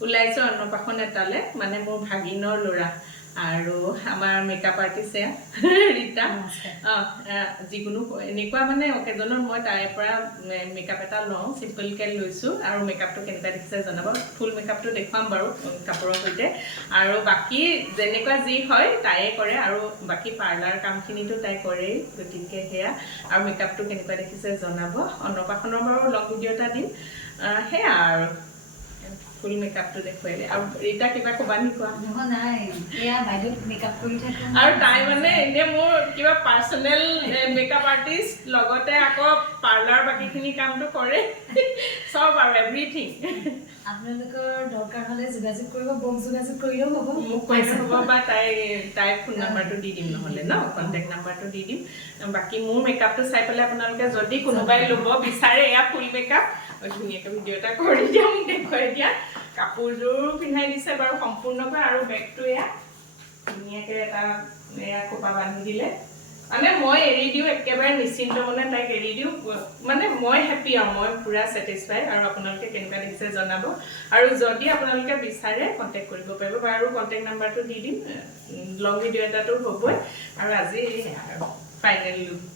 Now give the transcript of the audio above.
ওলাইছো অন্নপ্ৰাশন এটালে মানে মোৰ ভাগিনৰ ল'ৰা আৰু আমাৰ মেকআপ আৰ্টিষ্ট ৰীতা যিকোনো এনেকুৱা মানে অকেজনত মই তাইৰ পৰা মেকআপ এটা লওঁ চিম্পলকৈ লৈছোঁ আৰু মেকআপটো কেনেকুৱা দেখিছে জনাব ফুল মেকআপটো দেখুৱাম বাৰু কাপোৰৰ সৈতে আৰু বাকী যেনেকুৱা যি হয় তাইয়ে কৰে আৰু বাকী পাৰ্লাৰ কামখিনিতো তাই কৰেই গতিকে সেয়া আৰু মেকআপটো কেনেকুৱা দেখিছে জনাব অন্নপ্ৰাশনৰ বাৰু লং ভিডিঅ' এটা দিম সেয়া আৰু ফুল মেকআপটো দেখুৱাইলে আৰু ৰীতা কিবা ক'বা নি কোৱা নহয় নাই এয়া বাইদেউ মেকআপ কৰি থাকে আৰু তাই মানে এনে মোৰ কিবা পাৰ্চনেল মেকআপ আৰ্টিষ্ট লগতে আকৌ পাৰ্লাৰ বাকীখিনি কামটো কৰে চব আৰু এভৰিথিং আপোনালোকৰ দৰকাৰ হ'লে যোগাযোগ কৰিব বক যোগাযোগ কৰিলেও হ'ব মোক কৈছে হ'ব বা তাইৰ ফোন নাম্বাৰটো দি দিম নহ'লে ন কণ্টেক্ট নাম্বাৰটো দি দিম বাকী মোৰ মেকআপটো চাই পেলাই আপোনালোকে যদি কোনোবাই ল'ব বিচাৰে এয়া ফুল মেকআপ ধুনীয়াকৈ ভিডিঅ' এটা কৰি দিয়া মোক দেখুৱাই দিয়া কাপোৰযোৰো পিন্ধাই দিছে বাৰু সম্পূৰ্ণকৈ আৰু বেগটো এয়া ধুনীয়াকৈ এটা এয়া খোপা বান্ধি দিলে মানে মই এৰি দিওঁ একেবাৰে নিশ্চিন্ত মনে তাইক এৰি দিওঁ মানে মই হেপ্পী আৰু মই পুৰা ছেটিছফাইড আৰু আপোনালোকে কেনেকুৱা দেখিছে জনাব আৰু যদি আপোনালোকে বিচাৰে কণ্টেক্ট কৰিব পাৰিব বাৰু কণ্টেক্ট নাম্বাৰটো দি দিম লং ভিডিঅ' এটাতো হ'বই আৰু আজি ফাইনেল লুক